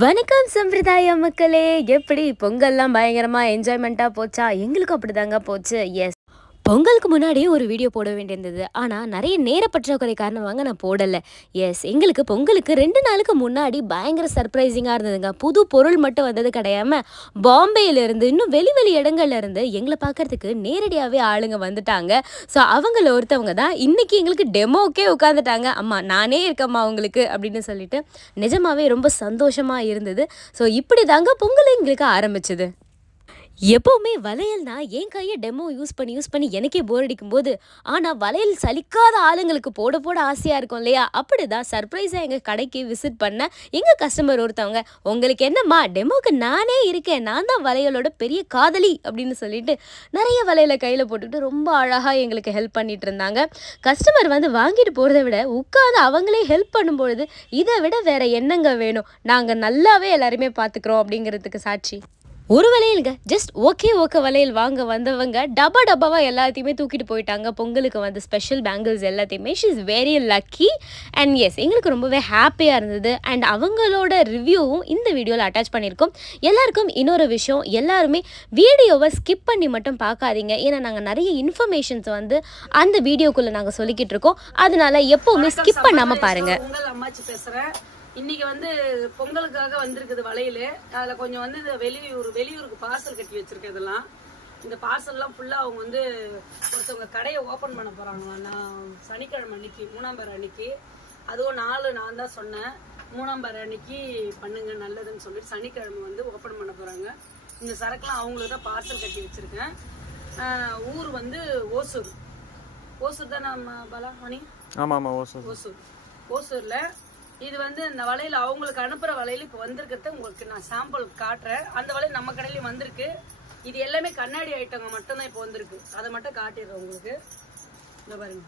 வணக்கம் சம்பிரதாய மக்களே, எப்படி பொங்கல்லாம் பயங்கரமா என்ஜாய்மெண்ட்டா போச்சா? எங்களுக்கும் அப்படிதாங்க போச்சு. எஸ், பொங்கலுக்கு முன்னாடி ஒரு வீடியோ போட வேண்டியிருந்தது. ஆனா நெறைய நேர பற்றாக்குறை காரணமாக நான் போடல. எஸ், எங்களுக்கு பொங்கலுக்கு 2 நாளுக்கு முன்னாடி பயங்கர சர்ப்ரைசிங்கா இருந்ததுங்க. புது பொருள் மட்டும் வந்தது கிடையாம, பாம்பேயிலிருந்து இன்னும் வெளி வெளி இடங்கள்ல இருந்து எங்கள பார்க்கறதுக்கு நேரடியாவே ஆளுங்க வந்துட்டாங்க. ஸோ அவங்கள ஒருத்தவங்க தான் இன்னைக்கு எங்களுக்கு டெமோக்கே உட்காந்துட்டாங்க. "அம்மா நானே இருக்கேம்மா உங்களுக்கு" அப்படின்னு சொல்லிட்டு. நிஜமாவே ரொம்ப சந்தோஷமா இருந்தது. ஸோ இப்படி தாங்க பொங்கல் எங்களுக்கு ஆரம்பிச்சது. எப்பவுமே வளையல்னா என் கையை டெமோ யூஸ் பண்ணி எனக்கே போர் அடிக்கும்போது, ஆனால் வளையல் சலிக்காத ஆளுங்களுக்கு போட போட ஆசையாக இருக்கும் இல்லையா? அப்படிதான் சர்ப்ரைஸாக எங்கள் கடைக்கு விசிட் பண்ண எங்கள் கஸ்டமர் ஒருத்தவங்க, "உங்களுக்கு என்னம்மா டெமோக்கு நானே இருக்கேன், நான் தான் வளையலோட பெரிய காதலி" அப்படின்னு சொல்லிட்டு நிறைய வளையலை கையில் போட்டுக்கிட்டு ரொம்ப அழகாக எங்களுக்கு ஹெல்ப் பண்ணிட்டு இருந்தாங்க. கஸ்டமர் வந்து வாங்கிட்டு போகிறத விட உட்காந்து அவங்களே ஹெல்ப் பண்ணும்பொழுது இதை விட வேற என்னங்க வேணும்? நாங்கள் நல்லாவே எல்லாருமே பார்த்துக்குறோம் அப்படிங்கிறதுக்கு சாட்சி. ஒரு வளையலுங்க, ஜஸ்ட் ஓகே வளையல் வாங்க வந்தவங்க டப்பாவா எல்லாத்தையுமே தூக்கிட்டு போயிட்டாங்க. பொங்கலுக்கு வந்து ஸ்பெஷல் பேங்கிள்ஸ் எல்லாத்தையுமே. She is very lucky. And yes, எங்களுக்கு ரொம்பவே ஹாப்பியாக இருந்தது. அண்ட் அவங்களோட ரிவ்யூவும் இந்த வீடியோவில் அட்டாச் பண்ணியிருக்கோம். எல்லாருக்கும் இன்னொரு விஷயம், எல்லாருமே வீடியோவை ஸ்கிப் பண்ணி மட்டும் பார்க்காதீங்க. ஏன்னா நாங்கள் நிறைய இன்ஃபர்மேஷன்ஸ் வந்து அந்த வீடியோக்குள்ளே நாங்கள் சொல்லிக்கிட்டு இருக்கோம். அதனால எப்போவுமே ஸ்கிப் பண்ணாமல் பாருங்கள். அம்மாச்சி பேசுகிறேன். இன்னைக்கு வந்து பொங்கலுக்காக வந்திருக்குது வளையல். அதில் கொஞ்சம் வந்து இது வெளியூருக்கு பார்சல் கட்டி வச்சிருக்கேன். இதெல்லாம் இந்த பார்சல்லாம் ஃபுல்லாக அவங்க வந்து ஒருத்தவங்க கடையை ஓப்பன் பண்ண போகிறாங்களா. நான் சனிக்கிழமை அன்னைக்கு 3ஆம் பேர் அன்னைக்கு, அதுவும் நான் தான் சொன்னேன் 3ஆம் பேர் அன்னைக்கு பண்ணுங்க நல்லதுன்னு சொல்லிட்டு சனிக்கிழமை வந்து ஓப்பன் பண்ண போகிறாங்க. இந்த சரக்குலாம் அவங்களுக்கு தான் பார்சல் கட்டி வச்சுருக்கேன். ஊர் வந்து ஓசூர் தான் நம்ம பாலா மணி. ஆமாம் ஓசூரில் இது வந்து இந்த வளையல் அவங்களுக்கு அனுப்புகிற வளையல் இப்போ வந்திருக்கிறத உங்களுக்கு நான் சாம்பிள் காட்டுறேன். அந்த வளையல் நம்ம கடையிலையும் வந்திருக்கு. இது எல்லாமே கண்ணாடி ஐட்டங்க மட்டும்தான் இப்போ வந்திருக்கு. அதை மட்டும் காட்டிடுறேன் உங்களுக்கு. இந்த பாருங்க,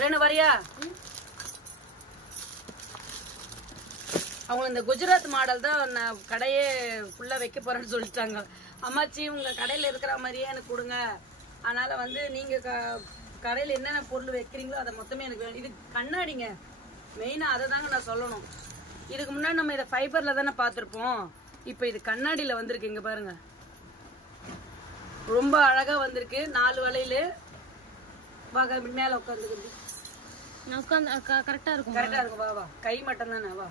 ரேணு வரியா? அவங்க இந்த குஜராத் மாடல் தான் நான் கடையே ஃபுல்லாக வைக்க போகிறேன்னு சொல்லிட்டாங்க. அம்மாச்சி உங்கள் கடையில் இருக்கிற மாதிரியே எனக்கு கொடுங்க, அதனால் வந்து நீங்கள் கடையில் என்னென்ன பொருள் வைக்கிறீங்களோ அதை மொத்தமே எனக்கு வேணும். இது கண்ணாடிங்க, மெயினாக அதை தாங்க நான் சொல்லணும். இதுக்கு முன்னாடி நம்ம இதை ஃபைபரில் தானே பார்த்துருப்போம். இப்போ இது கண்ணாடியில் வந்திருக்கு. இங்கே பாருங்க, ரொம்ப அழகாக வந்திருக்கு. 4 வளையல். வா மேலே உட்காந்துருக்கு. கரெக்டாக இருக்கும். வா கை மட்டும் தானே. வா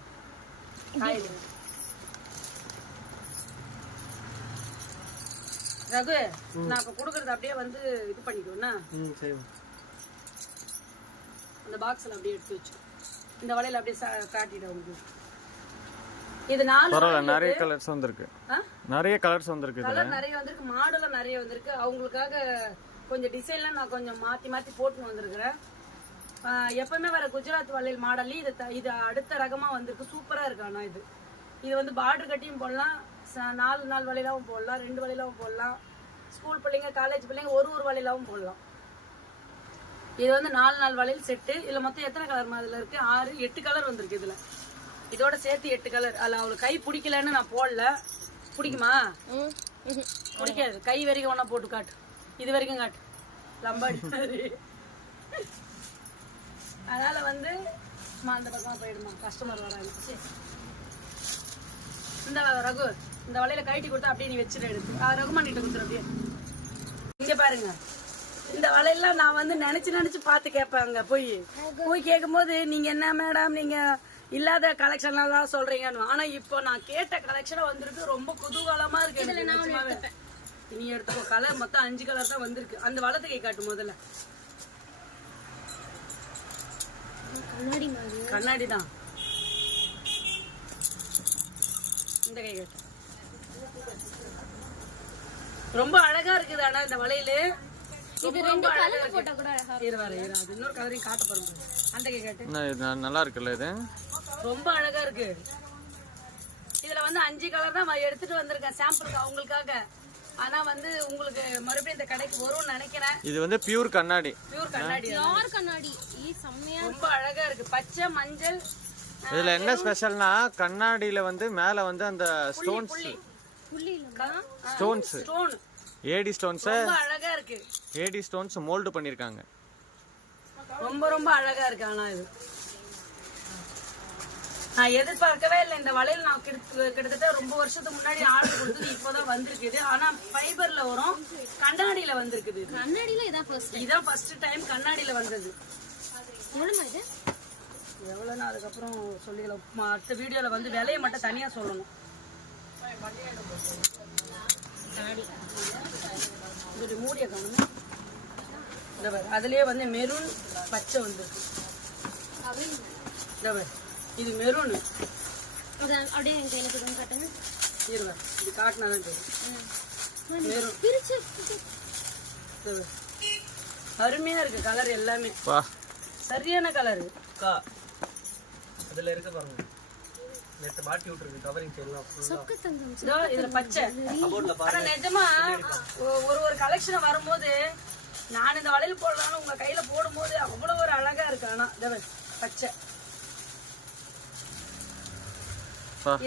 ரகு, நான் இப்போ கொடுக்குறது அப்படியே வந்து இது பண்ணிக்கோண்ணா. அந்த பாக்ஸில் அப்படியே எடுத்து வச்சு இந்த வளையல் அப்படியே காட்டிடும் உங்களுக்கு. இது 4 நிறைய கலர்ஸ் வந்திருக்கு. கலர் நிறைய வந்திருக்கு, மாடலும் நிறைய வந்திருக்கு. அவங்களுக்காக கொஞ்சம் டிசைன்லாம் நான் கொஞ்சம் மாற்றி போட்டு வந்திருக்கிறேன். எப்பவுமே வர குஜராத் வளையல் மாடல் இது அடுத்த ரகமாக வந்திருக்கு. சூப்பராக இருக்கு. ஆனால் இது வந்து பார்டர் கட்டியும் போடலாம், 4 வளையலாவும் போடலாம், 2 வளையலாவும் போடலாம். ஸ்கூல் பிள்ளைங்க, காலேஜ் பிள்ளைங்க ஒரு வளையலாவும் போடலாம். இது வந்து 4 வளையல் செட்டு. இதில் மொத்தம் எத்தனை கலர் அதில் இருக்கு? 8 கலர் வந்திருக்கு. இதில் இதோட சேர்த்து 8 கலர். அதில் அவளுக்கு கை பிடிக்கலன்னு நான் போடல. பிடிக்குமா? பிடிக்காது. கை வரைக்கும் ஒன்றா போட்டு காட்டு. இது வரைக்கும் காட்டு. லம்பாடி அதனால வந்து அந்த பக்கமாக போயிடுமா, கஸ்டமர் வராங்க. சரி, இந்த ரகு இந்த வளையல கழட்டி கொடுத்தா அப்படியே நீ வச்சுட்டு எடுத்து ரகுமான் கிட்ட கொடுத்துரு. அப்படியே இங்கே பாருங்க, இந்த வளையெல்லாம் நான் வந்து நினைச்சு பார்த்து கேட்பேங்க. போய் கேட்கும்போது நீங்க என்ன மேடம் நீங்க இல்லாத கலெக்ஷன்லாம் தான் சொல்றீங்கன்னு. ஆனா இப்போ நான் கேட்ட கலெக்ஷனா வந்திருக்கு. ரொம்ப குதூகலமா இருக்கு. நீ எடுத்துக்கோ. கலர் மொத்தம் 5 கலர் தான் வந்திருக்கு. அந்த வலது கை காட்டு முதல்ல. கண்ணாடி தான். இந்த கை காட்டு. ரொம்ப அழகா இருக்குது. ஆனா இந்த வளையல் இன்னொரு கலரையும் காட்ட போறோம். அந்த கை காட்டு. நல்லா இருக்குல்ல, இது ரொம்ப அழகா இருக்கு. இதுல வந்து 5 கலர் தான் எடுத்துட்டு வந்திருக்கேன் சாம்பிளுக்கு அவங்களுக்காக. ஆனா வந்து உங்களுக்கு மறுபடியும் இந்த கடைக்கு வரும்னு நினைக்கிறேன். இது வந்து பியூர் கண்ணாடி. ரொம்ப அழகா இருக்கு. பச்சை மஞ்சள். இதுல என்ன ஸ்பெஷல்னா, கண்ணாடியில வந்து மேல வந்து அந்த ஸ்டோன் ஏடி ஸ்டோன்ஸ் அழகா இருக்கு. ஏடி ஸ்டோன்ஸ் மோல்ட் பண்ணிருக்காங்க. ரொம்ப ரொம்ப அழகா இருக்கு. ஆனா இது நான் எதிர்பார்க்கவே இல்லை இந்த வளையல். நான் கிட்டத்தட்ட ரொம்ப வருஷத்துக்கு முன்னாடி ஆர்டர் கொடுத்தது இப்போதான் வந்திருக்குது. ஆனா ஃபைபர்ல வரும், கண்ணாடியில வந்திருக்குது. கண்ணாடியில இதான் ஃபர்ஸ்ட் டைம் கண்ணாடியில வந்தது. எவ்வளவு இது? எவ்வளவுன்னா அதுக்கப்புறம் சொல்லிக்கலாம். அடுத்த வீடியோல வந்து விலையை மட்டும் தனியா சொல்லணும். இது மூடிய காணுங்க. அதுலயே வந்து மெரூன் பச்சை வந்துருக்கு. இது மெரூனு. அப்படியே என் கையில கொடுங்க காட்டுங்க. இருங்க, இது காட்டினாதான் தெரியும். மெரூன் அருமையா இருக்கு கலர் எல்லாமே. சரியான கலரு. அதுல இருக்க பாருங்க, நேத்து மாட்டி விட்டுருக்கு கவரிங் எல்லாம் இதோ இதுல பச்சை. ஆனா நிஜமா ஒரு கலெக்ஷன் வரும்போது நான் இந்த வளையல் போடலாம்னு உங்க கையில போடும்போது அவ்வளவு ஒரு அழகா இருக்கு. ஆனா பச்சை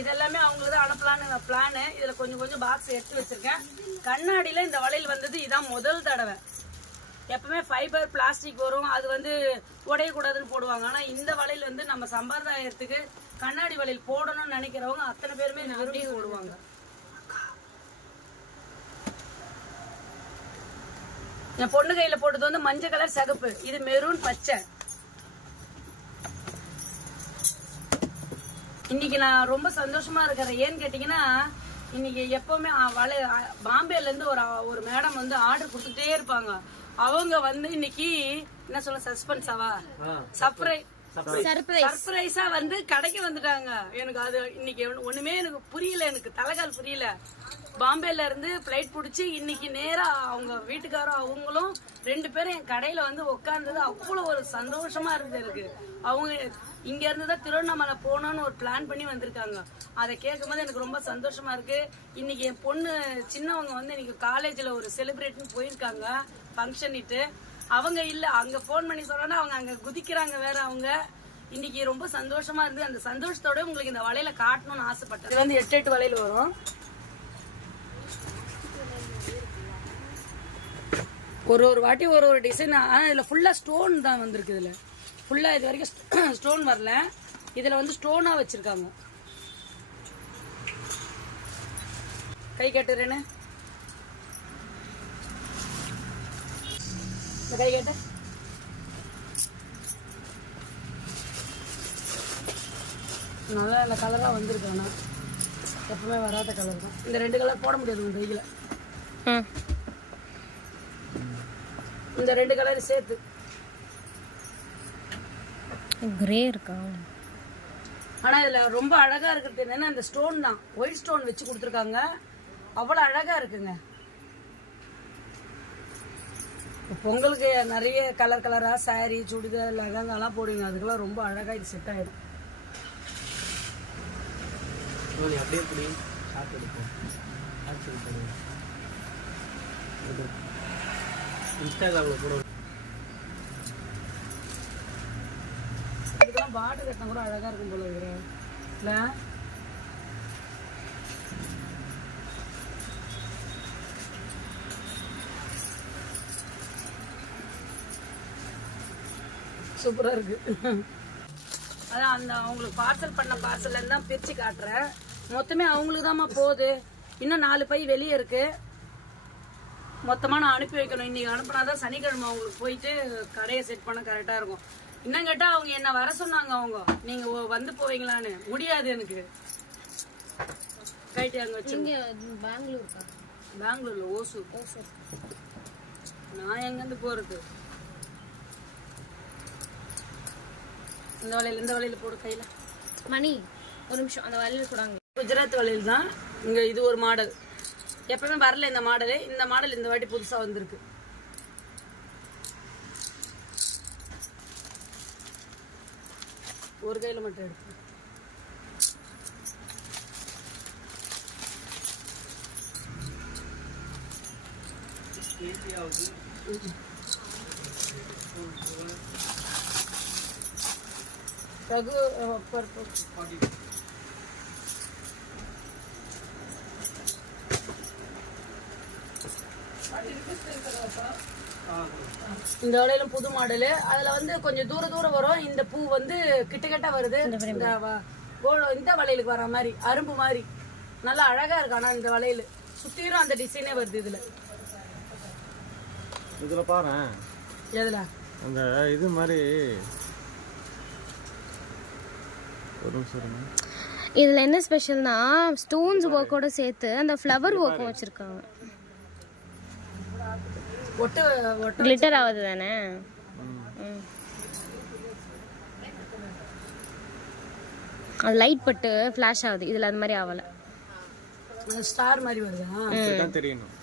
இதெல்லாமே அவங்களுக்கு தான் அனுப்பலான்னு பிளான். இதுல கொஞ்சம் கொஞ்சம் பாக்ஸ் எடுத்து வச்சிருக்கேன். கண்ணாடியில இந்த வளையல் வந்தது இதான் முதல் தடவை. எப்பவுமே ஃபைபர் பிளாஸ்டிக் வரும், அது வந்து உடையக்கூடாதுன்னு போடுவாங்க. ஆனா இந்த வளையல் வந்து நம்ம சம்பிரதாயத்துக்கு கண்ணாடி வளையல் போடணும்னு நினைக்கிறவங்க அத்தனை பேருமே விரும்பி போடுவாங்க. என் பொண்ணு கையில போட்டது வந்து மஞ்சள் கலர் சிகப்பு, இது மெரூன் பச்சை. இன்னைக்கு நான் ரொம்ப சந்தோஷமா இருக்கிறேன். ஏன்னு கேட்டீங்கன்னா, இன்னைக்கு எப்பவுமே பாம்பேல இருந்து ஒரு மேடம் வந்து ஆர்டர் கொடுத்துட்டே இருப்பாங்க. அவங்க வந்து இன்னைக்கு என்ன சொல்ல, சஸ்பென்ஸாவா சர்ப்ரைஸா வந்து கடைக்கு வந்துட்டாங்க. எனக்கு அது இன்னைக்கு ஒண்ணுமே எனக்கு புரியல, எனக்கு தலைகால் புரியல. பாம்பேல இருந்து பிளைட் பிடிச்சி இன்னைக்கு நேரா அவங்க வீட்டுக்காரரும் அவங்களும் 2 பேரும் என் கடையில வந்து உட்கார்ந்தது அவ்வளவு ஒரு சந்தோஷமா இருந்தது எனக்கு. அவங்க இங்க இருந்துதான் திருவண்ணாமலை போகணும்னு ஒரு பிளான் பண்ணி வந்திருக்காங்க. அதை கேட்கும் போது எனக்கு ரொம்ப சந்தோஷமா இருக்கு. இன்னைக்கு என் பொண்ணு சின்னவங்க வந்து இன்னைக்கு காலேஜ்ல ஒரு செலிப்ரேட்னு போயிருக்காங்க ஃபங்க்ஷனிட்டு. அவங்க இல்ல, அங்க போன் பண்ணி சொன்னா அவங்க அங்க குதிக்கிறாங்க வேற. அவங்க இன்னைக்கு ரொம்ப சந்தோஷமா இருந்து அந்த சந்தோஷத்தோட உங்களுக்கு இந்த வளையல காட்டணும்னு ஆசைப்பட்டேன். இது வந்து 8 வளையல் வரும். ஒரு வாட்டி ஒரு டிசைன். ஆனா இதுல ஃபுல்லா ஸ்டோன் தான் வந்திருக்கு. இதுல ஃபுல்லா இது வரைக்கும் ஸ்டோன் வரல. இதுல வந்து ஸ்டோனா வச்சிருக்காங்க. கை கட்டுறேன்னு கை கட்ட. நல்லா இந்த கலரா வந்திருக்கு. ஆனா எப்பவுமே வராத கலர் தான். இந்த 2 கலர் போட முடியாது உங்க கையில. இந்த 2 கலர் சேர்த்து கிரே இருக்கா. ஆனா இதுல ரொம்ப அழகா இருக்கிறது என்னன்னா இந்த ஸ்டோன் தான். ஒயிட் ஸ்டோன் வச்சு கொடுத்துருக்காங்க. அவ்வளவு அழகா இருக்குங்க. பொங்கலுக்கு நிறைய கலர் கலரா சாரி, சுடிதார், லெஹங்கா எல்லாம் போடுவீங்க. அதுக்கெல்லாம் ரொம்ப அழகா இது செட் ஆயிடும். அப்படியே புடி ஷார்ட் எடுப்போம். இன்ஸ்டாகிராம்ல போடுவோம். இதுக்கெல்லாம் பாட்டு கட்டினா கூட அழகா இருக்கும் போல இல்ல. சூப்பரா இருக்கு. அதான் அந்த அவங்களுக்கு பார்சல் பண்ண பார்சல்ல தான் பிரிச்சு காட்டுறேன். மொத்தமே அவங்களுக்கு தான்மா போகுது. இன்னும் 4 பை வெளியே இருக்கு. மொத்தமா நான் அனுப்பி வைக்கணும். இன்னைக்கு அனுப்புனாதான் சனிக்கிழமை அவங்களுக்கு போயிட்டு கடையை செட் பண்ண கரெக்டா இருக்கும். இன்னும் கேட்டா அவங்க என்ன வர சொன்னாங்க. அவங்க நீங்க வந்து போவீங்களான்னு. முடியாது எனக்கு. கைட்டு அங்க வச்சு பெங்களூர்ல ஓசூர். நான் எங்க இருந்து போறது? இந்த வளையல போடு கையில. மணி ஒரு நிமிஷம், அந்த வளையல் கூடாங்க. குஜராத் வளையல் தான். இங்க இது ஒரு மாடல். எப்பவுமே வரல இந்த மாடலு. இந்த மாடல் இந்த வாட்டி புதுசா வந்திருக்கு. ஒரு கையில மட்டும் எடுத்து ரகு இந்த வளையலும் புது மாடலு. அதுல வந்து கொஞ்சம் தூரம் வரும். இந்த பூ வந்து கிட்ட வருது. இந்த இந்த வளையலுக்கு வர மாதிரி அரும்பு மாதிரி நல்லா அழகா இருக்கு. ஆனா இந்த வளையல் சுத்திரும் அந்த டிசைனே வருது இதுல. இதுல பாரு எதுல அந்த இது மாதிரி ஒரு நிமிஷம். இதுல என்ன ஸ்பெஷல்னா ஸ்டோன்ஸ் ஒர்க்கோட சேர்த்து அந்த ஃப்ளவர் ஒர்க்கும் வச்சிருக்காங்க. ஒட்டு ஒட்டு கிளிட்டர் ஆகுது தானே. அது லைட் பட்டு ஃபிளாஷ் ஆகுது. இதுல அந்த மாதிரி ஆகல. ஸ்டார் மாதிரி வருதா? இதுதான் தெரியணும்.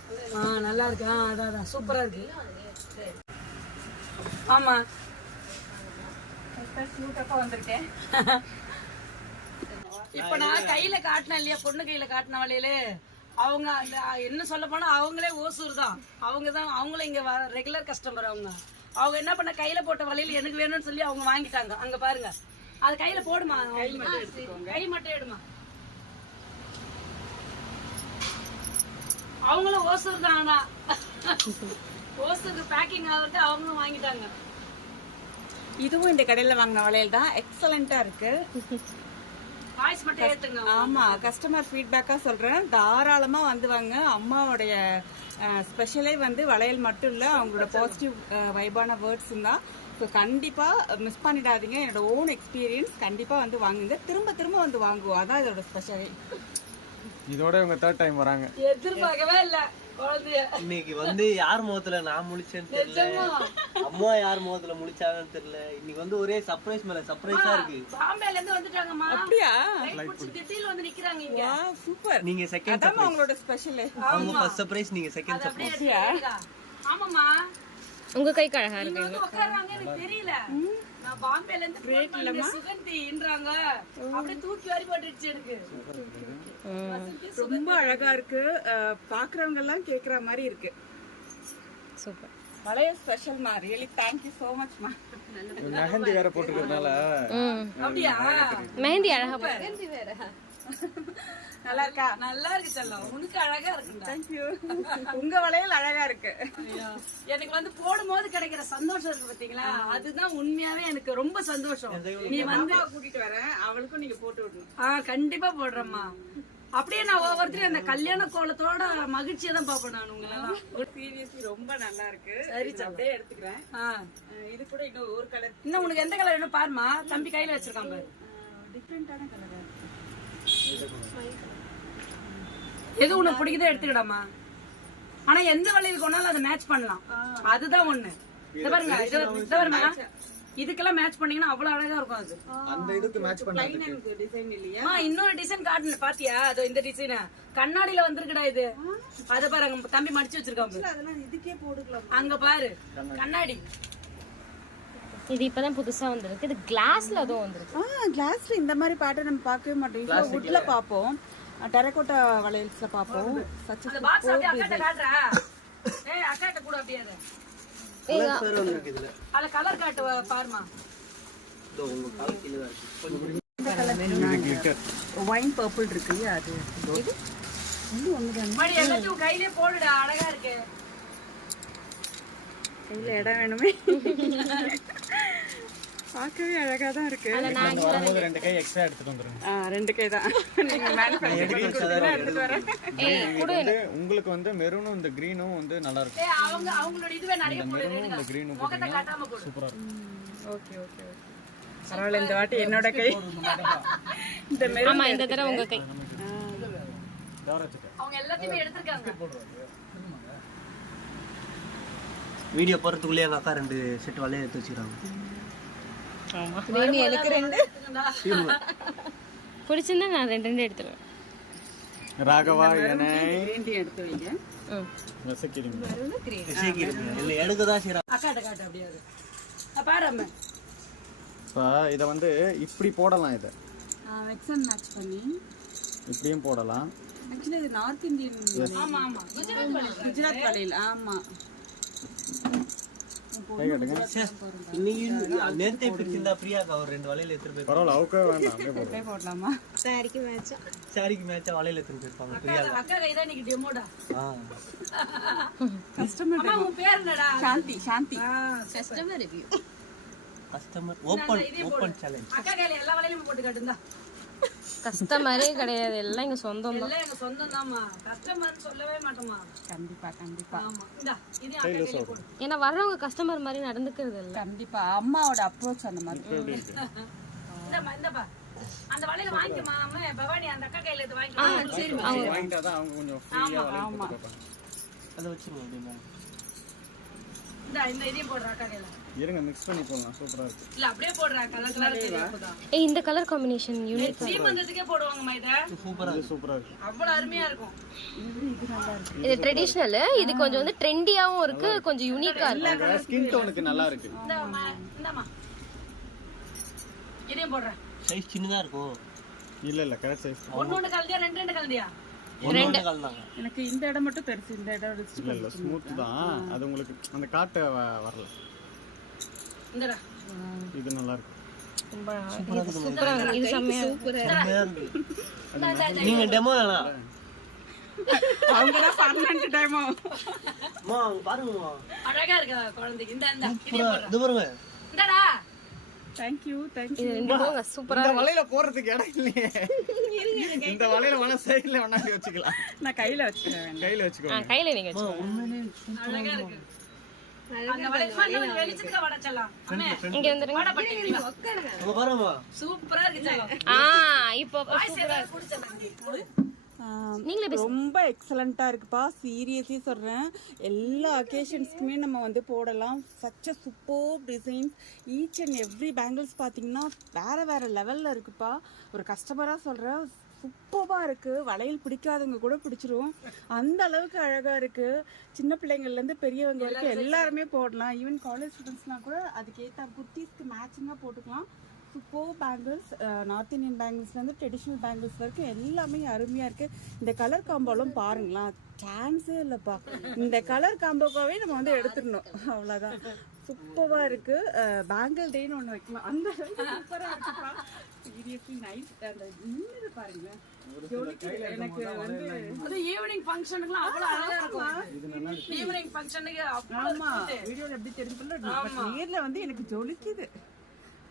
நல்லா இருக்கு. அதான் சூப்பரா இருக்கு. ஆமா வந்திருக்கேன். இப்ப நான் கையில காட்டினேன் இல்லையா, பொண்ணு கையில காட்டின வளையலு, அவங்க அந்த என்ன சொல்ல போனா அவங்களே ஓசூர் தான். அவங்களும் இங்க ரெகுலர் கஸ்டமர். அவங்க என்ன பண்ண கையில போட்ட வளையல் எனக்கு வேணும்னு சொல்லி அவங்க வாங்கிட்டாங்க. அங்க பாருங்க, அது கையில போடுமா, கை மட்டும் எடுமா. அவங்களும் ஓசூர் தான். ஆனா ஓசூருக்கு பேக்கிங் ஆகிட்டு அவங்களும் வாங்கிட்டாங்க. இதுவும் இந்த கடையில வாங்கின வளையல் தான். எக்ஸலண்டா இருக்கு. வாய்ஸ் மட்டும் ஏத்துங்க. ஆமா, கஸ்டமர் ஃபீட்பேக்கா சொல்றேன். தாராளமா வந்து வாங்க. அம்மாவுடைய ஸ்பெஷலே வந்து வளையல் மட்டும் இல்ல, அவங்களோட பாசிட்டிவ் வைபான வேர்ட்ஸும் தான். ஸோ கண்டிப்பா மிஸ் பண்ணிடாதீங்க. என்னோட ஓன் எக்ஸ்பீரியன்ஸ். கண்டிப்பா வந்து வாங்குங்க. திரும்ப திரும்ப வந்து வாங்குவோம். அதான் இதோட ஸ்பெஷலே. இதோட இவங்க 3rd டைம் வராங்க. எதிர்பார்க்கவே இல்ல குழந்தைய. இன்னைக்கு வந்து யார் முகத்துல நான் முழிச்சேன்னு தெரியல, அம்மா யார் முகத்துல முழிச்சாங்கன்னு தெரியல. இன்னைக்கு வந்து ஒரே சர்ப்ரைஸ் மேல சர்ப்ரைஸா இருக்கு. பாம்பேல இருந்து வந்துட்டாங்கம்மா. அப்படியா? திட்டில வந்து நிக்கறாங்க இங்க. சூப்பர். நீங்க செகண்ட் அதான் சர்ப்ரைஸ். அவங்களோட ஸ்பெஷலே. அவங்க ஃபர்ஸ்ட் சர்ப்ரைஸ், நீங்க செகண்ட் சர்ப்ரைஸ். ஆமாமா, உங்க கைக்கு அழகா நீங்க இருக்கு. வந்து உட்கார்றாங்க எனக்கு தெரியல. நான் பாம்பேல இருந்து ஃபோன் பண்ணி சுகந்தின்றாங்க. அப்படியே தூக்கி வாரி போட்டுடுச்சு எனக்கு. ரொம்ப அழகா இருக்கு. பாக்குறவங்க எல்லாம் கேக்குற மாதிரி இருக்கு. சூப்பர். வளையல் ஸ்பெஷல் மா. Really thank you so much மா. மெஹந்தி வேற போட்டுக்கிறதுனால அப்படியா? மெஹந்தி அழகா மெஹந்தி வேற நல்லா இருக்கா? நல்லா இருக்கு செல்லம். உனக்கு அழகா இருக்குடா. Thank you. உங்க வளையல் அழகா இருக்கு. எனக்கு வந்து போடும்போது கிடைக்கிற சந்தோஷம் இருக்கு பாத்தீங்களா, அதுதான் உண்மையாவே எனக்கு ரொம்ப சந்தோஷம். நீ வந்து கூட்டிட்டு வரேன், அவளுக்கும் நீங்க போட்டு விடணும். கண்டிப்பா போடுறேம்மா. அப்படியே நான் ஒவ்வொருத்தரும் அந்த கல்யாண கோலத்தோட மகிழ்ச்சியை தான் பாப்பேன் நான். உங்களெல்லாம் சீரியஸ்லி ரொம்ப நல்லா இருக்கு. சரி, அப்படியே எடுத்துக்கிறேன். இது கூட இன்னும் ஒரு கலர். இன்னும் உனக்கு எந்த கலர் வேணும் பாருமா. தம்பி கையில வச்சிருக்கான் பாரு. டிஃபரெண்டான கலரா இருக்கு. எது உனக்கு பிடிக்குதோ எடுத்துக்கிடாமா. ஆனா எந்த வளையல் கொண்டாலும் அதை மேட்ச் பண்ணலாம். அதுதான் ஒண்ணு. இத பாருங்க, இத பாருங்க, இதுக்கெல்லாம் மேட்ச் பண்ணீங்கன்னா அவ்வளவு அழகா இருக்கும். அது அந்த இதுக்கு மேட்ச் பண்ணாது. டிசைன் இல்லையா? இன்னொரு டிசைன் காட்டுன பாத்தியா? அதோ இந்த டிசைன் கண்ணாடியில வந்திருக்குடா இது. அத பாருங்க, தம்பி மடிச்சு வச்சிருக்கான். அதெல்லாம் இதுக்கே போட்டுக்கலாம். அங்க பாரு கண்ணாடி. இது இப்பதான் புதுசா வந்திருக்கு. இது கிளாஸ்ல அதுவும் வந்திருக்கு. கிளாஸ்ல இந்த மாதிரி பேட்டர்ன் நம்ம பார்க்கவே மாட்டோம். வுட்ல பாப்போம், டெரகோட்டா வளையல்ஸ்ல பாப்போம். அந்த பாக்ஸ் அப்படியே அக்காட்ட காட்டுறா. ஏய் அக்காட்ட கூட அப்படியே அது. கலர் ஒன்னு இருக்கு இதுல. அத கலர் காட்டு பாருமா. இதோ உங்க கால் கீழ தான் இருக்கு. கொஞ்சம் இந்த கலர் கிளிட்டர் ஒயின் பர்பிள் இருக்கு. அது இது இன்னும் ஒண்ணுதான். மடி எல்லாத்தையும் கையிலே போடுடா, அழகா இருக்கு. கையில இடம் வேணுமே. பார்க்கவே அழகா தான் இருக்கு. வரும்போது 2 கை எக்ஸ்ட்ரா எடுத்துட்டு வந்துருங்க. 2 கை தான். நீங்க மேனுஃபேக்சரிங் எடுத்துட்டு வரேன். வந்து உங்களுக்கு வந்து மெரூனும் இந்த கிரீனும் வந்து நல்லா இருக்கு. ஏய் அவங்களோட இதுவே நிறைய போடுறேன். இந்த கிரீனும் முகத்தை காட்டாம போடு. சூப்பரா இருக்கு. Okay okay okay. பரவாயில்ல, இந்த வாட்டி என்னோட கை. இந்த மெரூன். ஆமா, இந்த தடவை உங்க கை. அவங்க எல்லாத்தையுமே எடுத்துட்டாங்க. வீடியோ போறதுக்குள்ளே எங்க அக்கா 2 செட் வளையல் எடுத்து வச்சிருக்காங்க. ஆமா, நீ எனக்கு 2 பிடிச்சிருந்தா நான் 2 எடுத்துருவேன். ராகவா என கிரீன் எடுத்து வைங்க. ரசிக்கிறீங்க. இல்ல எடுக்க தான் செய்றாங்க. அக்காட்ட காட்டு அப்படியே. பாரு அம்மா. இப்போ இதை வந்து இப்படி போடலாம். இதை வெக்ஸன் மேட்ச் பண்ணி இப்படியும் போடலாம். ஆக்சுவலி இது நார்த் இந்தியன். ஆமா ஆமா, குஜராத் வளையல். ஆமா, கை காட்டுங்க. இன்னைக்கு நேரத்தை பிரிச்சிருந்தா பிரியாக்கா ஒரு 2 வளையல் எடுத்துட்டு போய் பரவாயில்ல, அவுக்கவே வேண்டாம். அப்படியே போடுறோம். அப்படியே போடலாமா? சாரிக்கு மேட்சா வளையல் எடுத்துட்டு போயிருப்பாங்க பிரியாக்கா. அக்கா கைதான் இன்னைக்கு டெமோடா. கஸ்டமர் அம்மா உன் பேர் என்னடா? Shanti. Shanti customer review. Customer open challenge. அக்கா கையில எல்லா வளையலும் போட்டு காட்டுந்தா. கஸ்டமரே கிடையாது, எல்லாம் எங்க சொந்தம் தான். எல்லாம் எங்க சொந்தம் தான்மா, கஸ்டமர்னு சொல்லவே மாட்டோமா. கண்டிப்பா ஆமா, இந்தா இது அக்கா கையில போடு. ஏன்னா வர்றவங்க கஸ்டமர் மாதிரி நடந்துக்கிறது இல்ல. கண்டிப்பா அம்மாவோட அப்ரோச் அந்த மாதிரி. இந்தம்மா இந்தப்பா அந்த வளையல வாங்கிக்கமா. அம்மா பவானி அந்த அக்கா கையில இது வாங்கிக்கமா. சரி வாங்கிட்டாதான் அவங்க கொஞ்சம் ஃப்ரீயா ஆமா அதை வச்சுருவோம் அப்படிமா. இந்த இதையும் போடுற அக்கா கையில. இருங்க மிக்ஸ் பண்ணி போடலாம், சூப்பரா இருக்கு. இல்ல அப்படியே போடுறா, கலர் கலர் தெரியுதா. ஏய் இந்த கலர் காம்பினேஷன் யூனிக். சீமந்தத்துக்கே போடுவாங்கம்மா இத. சூப்பரா இருக்கு. அவ்வளவு அருமையா இருக்கும். இது ட்ரெடிஷனல், இது கொஞ்சம் வந்து ட்ரெண்டியாவும் இருக்கு, கொஞ்சம் யூனிக்கா இருக்கு. ஸ்கின் டோனுக்கு நல்லா இருக்கு. இந்தம்மா இதையும் போடுறேன். சைஸ் சின்னதா இருக்கும். இல்ல கரெக்ட் சைஸ். ஒண்ணு கலந்தியா ரெண்டு கலந்தியா? ரெண்டு கலந்தாங்க. எனக்கு இந்த இடம் மட்டும் பெருசு, இந்த இடம் இல்ல ஸ்மூத் தான், அது உங்களுக்கு அந்த காட்ட வரல. இந்தடா இது நல்லா இருக்கு. சூப்பரா இருக்கு, இது செம்மையா இருக்கு. நீங்க டெமோ வேணாம். அவங்க தான் பர்மனன்ட் டைமோ. அம்மா அங்க பாருங்கம்மா, அழகா இருக்கா குழந்தைக்கு. இந்த இது பாருங்க. இந்தடா தேங்க் யூ இது ரெண்டு போங்க, சூப்பரா இந்த வலையில போறதுக்கு இடம் இல்லையே. இந்த வலையில வேணா சைடுல வேணா வச்சுக்கலாம். நான் கையில வச்சுக்கிறேன். கையில வச்சுக்கோங்க. கையில நீங்க வச்சுக்கோங்க. அழகா இருக்கு. அந்த வளையல் வெளிச்சத்துல வட செல்லாம். அம்மே இங்க வந்துருங்க. வட பட்டி அங்க பாருங்கம்மா. சூப்பரா இருக்கு செல்லம். இப்போ சூப்பரா குடிச்சலாம். நீங்களே ரொம்ப எக்ஸலண்டா இருக்குப்பா, சீரியஸ்லி சொல்றேன். எல்லா அக்கேஷன்ஸ்க்குமே நம்ம வந்து போடலாம். Such a super designs. Each and every bangles பார்த்தீங்கன்னா வேற லெவல்ல இருக்குப்பா. ஒரு கஸ்டமரா சொல்றேன், சூப்பராக இருக்குது. வளையல் பிடிக்காதவங்க கூட பிடிச்சிரும், அந்த அளவுக்கு அழகாக இருக்குது. சின்ன பிள்ளைங்கள்லேருந்து பெரியவங்க வரைக்கும் எல்லாருமே போடலாம். ஈவன் காலேஜ் ஸ்டூடெண்ட்ஸ்லாம் கூட அதுக்கேற்ற குர்த்திஸ்க்கு மேட்சிங்காக போட்டுக்கலாம். சூப்பர் பேங்கிள்ஸ், நார்த் இந்தியன் பேங்கிள்ஸ்லேருந்து ட்ரெடிஷ்னல் பேங்கிள்ஸ் வரைக்கும் எல்லாமே அருமையாக இருக்குது. இந்த கலர் காம்போலாம் பாருங்களேன், சான்ஸே இல்லைப்பா. இந்த கலர் காம்போக்காகவே நம்ம வந்து எடுத்துடணும், அவ்வளோதான். சூப்பராக இருக்குது. பேங்கிள் டேன்னு ஒன்று வைக்கலாம், அந்த சூப்பராக இருக்குப்பா. Seriously nice. அந்த இன்னது பாருங்களேன், எனக்கு வந்து அது ஈவினிங் ஃபங்க்ஷனுக்குலாம் அவ்வளவு அழகா இருக்கும். ஈவினிங் ஃபங்க்ஷனுக்கு ஆமா வீடியோல எப்படி தெரிஞ்சுக்கல, நேர்ல வந்து எனக்கு ஜொலிக்குது.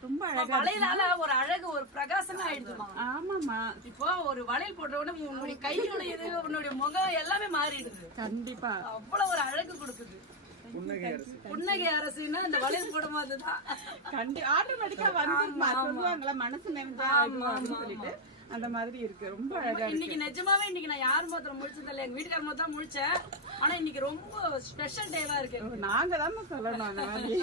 ரொம்ப அழகா வளையலால ஒரு அழகு, ஒரு பிரகாசமா ஆயிடுதுமா. ஆமாமா, இப்போ ஒரு வளையல் போட்ட உடனே உன்னுடைய கையோட இது, உன்னுடைய முகம் எல்லாமே மாறிடுது. கண்டிப்பா அவ்வளவு ஒரு அழகு கொடுக்குது. புன்னகை அரசுன்னா இந்த வளையல் போடும்போதுதான் ஆட்டோமேட்டிக்கா வந்துருமா, சொல்லுவாங்களா மனசு நிறைஞ்சா சொல்லிட்டு அந்த மாதிரி இருக்கு. ரொம்ப அழகா இன்னைக்கு நிஜமாவே இன்னைக்கு நான் யார் மாத்திரம் முடிச்சதில்ல, எங்க வீட்டுக்கார மாத்திரம் முடிச்சேன். ஆனா இன்னைக்கு ரொம்ப ஸ்பெஷல் டேவா இருக்கு. நாங்க தான் சொல்லணும் அந்த மாதிரி.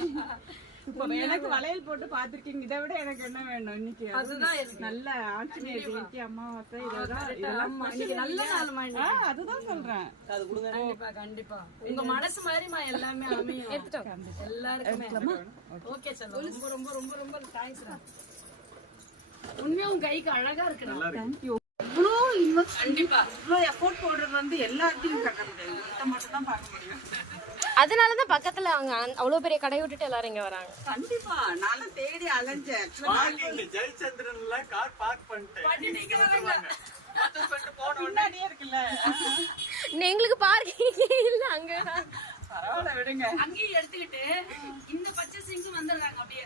எனக்கு வளையல் போட்டு பாத்திருக்கீங்க, இதை விட எனக்கு என்ன வேணும்? இன்னைக்கு அதுதான் நல்ல ஆஞ்சநேயர் ஜெயந்தி, அமாவாசை, இதெல்லாம் நல்ல நாளுமா. அதுதான் சொல்றேன். கண்டிப்பா கண்டிப்பா உங்க மனசு மாதிரிமா எல்லாமே அமையும். எல்லாருக்குமே ஓகே சார். ரொம்ப ரொம்ப ரொம்ப ரொம்ப தேங்க்ஸ். உண்மையா உங்க கைக்கு அழகா இருக்கு. தேங்க்யூ. இவ்வளோ இன்வெஸ்ட், கண்டிப்பா இவ்வளோ எஃபோர்ட் போடுறது வந்து எல்லாத்தையும் கட்ட முடியாது, இதை மட்டும் தான் பார்க்க முடியும். அதனாலதான் பக்கத்துல அவங்க அவ்வளவு பெரிய கடை விட்டுட்டு எல்லாரும் இங்க வராங்க. கண்டிப்பா நானும் தேடி அலைஞ்சேன். ஜெயச்சந்திரன்ல கார் பார்க் பண்ணிட்டேன். முன்னாடியே இருக்குல்ல, எங்களுக்கு பார்க்கிங் இல்ல அங்க. பரவாயில்ல விடுங்க. அங்கேயும் எடுத்துக்கிட்டு இந்த பர்ச்சேசிங்கும் வந்துடுறாங்க. அப்படியே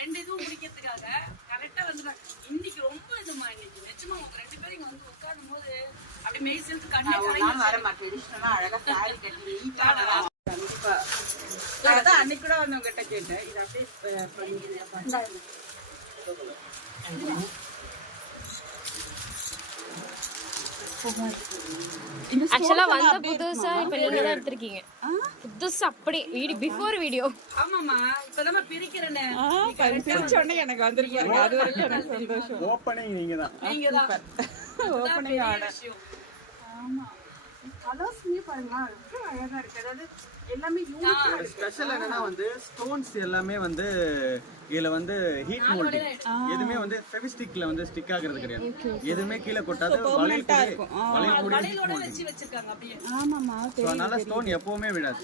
ரெண்டு இதுவும் முடிக்கிறதுக்காக கரெக்டா வந்துடுறாங்க. இன்னைக்கு ரொம்ப இதுமா, இன்னைக்கு நிஜமா உங்க ரெண்டு பேரும் இங்க வந்து உட்காரும் போது அப்படியே மெய் சேர்த்து கண்ணே வரமா ட்ரெடிஷனலா அழகா சாரி கட்டி நீட்டா வரும். கண்டிப்பா அதான் அன்னைக்கு கூட வந்து உங்ககிட்ட கேட்டேன். இது அப்படியே ஆக்சுவலா வந்த புதுசா இப்ப நீங்க தான் எடுத்திருக்கீங்க. புதுசா அப்படி வீடியோ பிஃபோர் வீடியோ. ஆமாமா இப்பதான் பிரிக்கிறேன்னு பிரிச்ச உடனே எனக்கு வந்திருக்காங்க. அது வரைக்கும் எனக்கு சந்தோஷம். ஓப்பனிங் நீங்க தான். Opening order. ஆமா கலர்ஸ்மே பாருங்க ரொம்ப அழகா இருக்கு. அதாவது எல்லாமே யூனிக்கா இருக்கு. ஸ்பெஷல் என்னன்னா வந்து ஸ்டோன்ஸ் எல்லாமே வந்து இதுல வந்து ஹீட் மோல்டிங், எதுவுமே வந்து ஃபெவிஸ்டிக்ல வந்து ஸ்டிக் ஆகுறது கிடையாது. எதுவுமே கீழே கொட்டாது, வளையல் வளையலோட வச்சு வச்சிருக்காங்க அப்படியே. ஆமாமா அதனால ஸ்டோன் எப்பவுமே விடாது.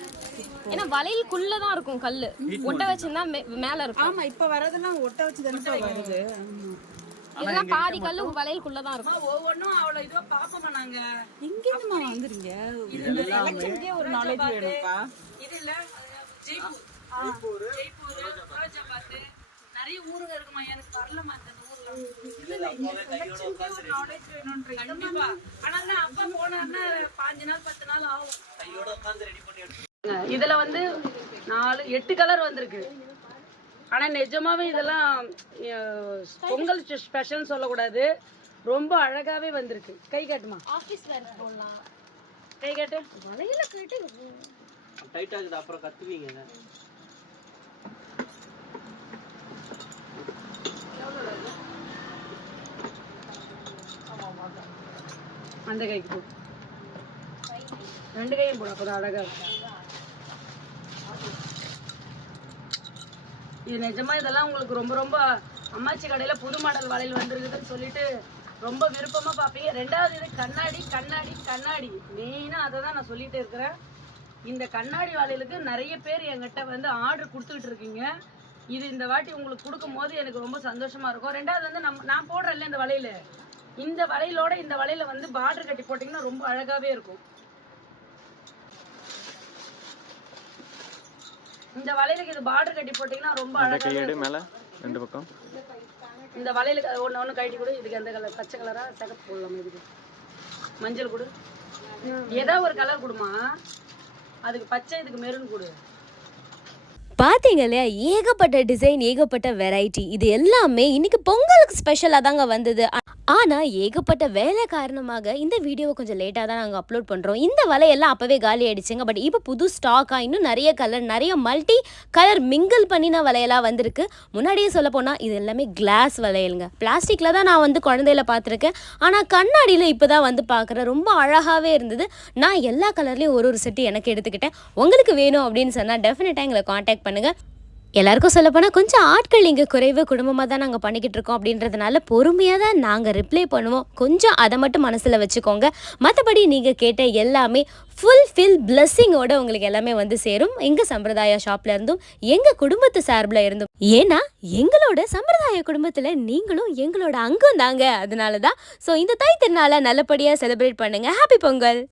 ஏன்னா வளையலுக்குள்ள தான் இருக்கும் கல்லு, ஒட்ட வச்சிருந்தா மேல இருக்கும். ஆமா இப்ப வரதெல்லாம் ஒட்ட வச்சு தானே வருது. இதெல்லாம் பாதி கல்லு வளையலுக்குள்ள தான் இருக்கும். ஒவ்வொன்னும் அவ்வளவு இதுவா பாப்போமா நாங்க. எங்கேயுமா வந்துருங்க, எலெக்ஷனுக்கே ஒரு நாலேஜ் வேணும்ப்பா. இது இல்ல ஜெய்ப்பூர், ஜெய்ப்பூர், ஃபரோஜாபாத், நிறைய ஊருங்க இருக்குமா. எனக்கு வரலமா இந்த ஊர்ல. கண்டிப்பா. ஆனா அப்பா போனாருன்னா 5 நாள் 10 நாள் ஆகும். கையோட உட்காந்து ரெடி பண்ணி எடுத்து இதுல வந்து 8 கலர் வந்திருக்கு. ஆனா நிஜமாவே இதெல்லாம் பொங்கல் ஸ்பெஷல் சொல்லக்கூடாது, ரொம்ப அழகாவே வந்திருக்கு. கை காட்டுமா, கை காட்டு. வலையில கேட்டு டைட்டா இருக்குது, அப்புறம் கத்துவீங்க. அந்த கைக்கு போ, 2 கையும் போட அப்பதான் அழகா இருக்கும். இது நிஜமா இதெல்லாம் உங்களுக்கு ரொம்ப ரொம்ப அம்மாச்சி கடையில புது மாடல் வளையல் வந்திருக்குதுன்னு சொல்லிட்டு ரொம்ப விருப்பமா பாப்பீங்க. 2வது இது கண்ணாடி கண்ணாடி கண்ணாடி, மெயினா அதை தான் நான் சொல்லிட்டு இருக்கிறேன். இந்த கண்ணாடி வளையலுக்கு நிறைய பேர் என்கிட்ட வந்து ஆர்டர் கொடுத்துக்கிட்டு இருக்கீங்க. இது இந்த வாட்டி உங்களுக்கு கொடுக்கும் போது எனக்கு ரொம்ப சந்தோஷமா இருக்கும். 2வது வந்து நான் போடுறேன்ல இந்த வளையல், இந்த வளையலோட இந்த வளையல வந்து பார்டர் கட்டி போட்டீங்கன்னா ரொம்ப அழகாவே இருக்கும். இந்த வளையலுக்கு இது பார்டர் கட்டி போட்டீங்கன்னா ரொம்ப அழகா இருக்கும். மேல 2 பக்கம் இந்த வளையலுக்கு ஒண்ணு கட்டி கொடு. இதுக்கு அந்த கலர் பச்சை கலரா சிகப்பு போடலாமா, இதுக்கு மஞ்சள் கொடு, ஏதாவது ஒரு கலர் கொடுமா. அதுக்கு பச்சை, இதுக்கு மெரூன் கொடு. பார்த்தீங்க இல்லையா, ஏகப்பட்ட டிசைன், ஏகப்பட்ட வெரைட்டி. இது எல்லாமே இன்னைக்கு பொங்கலுக்கு ஸ்பெஷலாக தாங்க வந்தது. ஆனால் ஏகப்பட்ட வேலை காரணமாக இந்த வீடியோவை கொஞ்சம் லேட்டாக தான் நாங்கள் அப்லோட் பண்ணுறோம். இந்த வலையெல்லாம் அப்போவே காலி ஆகிடுச்சுங்க. பட் இப்போ புது ஸ்டாக்காக இன்னும் நிறைய கலர், நிறைய மல்டி கலர் மிங்கிள் பண்ணின வலையெல்லாம் வந்திருக்கு. முன்னாடியே சொல்ல போனால் இது எல்லாமே கிளாஸ் வளையலுங்க. பிளாஸ்டிக்கில் தான் நான் வந்து குழந்தையில பார்த்துருக்கேன், ஆனால் கண்ணாடியில் இப்போ தான் வந்து பார்க்குறேன். ரொம்ப அழகாகவே இருந்தது. நான் எல்லா கலர்லேயும் ஒரு செட்டு எனக்கு எடுத்துக்கிட்டேன். உங்களுக்கு வேணும் அப்படின்னு சொன்னால் டெஃபினட்டாக எங்களை காண்டாக்ட் பண்ணுங்க. எல்லாருக்கும் சொல்லப்போனால் கொஞ்சம் ஆட்கள் இங்கே குறைவு, குடும்பமாக தான் நாங்கள் பண்ணிக்கிட்டு இருக்கோம். அப்படின்றதுனால பொறுமையாக தான் நாங்கள் ரிப்ளை பண்ணுவோம். கொஞ்சம் அதை மட்டும் மனசில் வச்சுக்கோங்க. மற்றபடி நீங்கள் கேட்ட எல்லாமே ஃபுல்ஃபில் பிளஸ்ஸிங்கோட உங்களுக்கு எல்லாமே வந்து சேரும். எங்கள் சம்பிரதாய ஷாப்ல இருந்தும் எங்கள் குடும்பத்து சார்பில் இருந்தும். ஏன்னா எங்களோட சம்பிரதாய குடும்பத்தில் நீங்களும் எங்களோட அங்கம் தாங்க. அதனால தான். ஸோ இந்த தை திருநாளை நல்லபடியாக செலிப்ரேட் பண்ணுங்கள். ஹாப்பி பொங்கல்.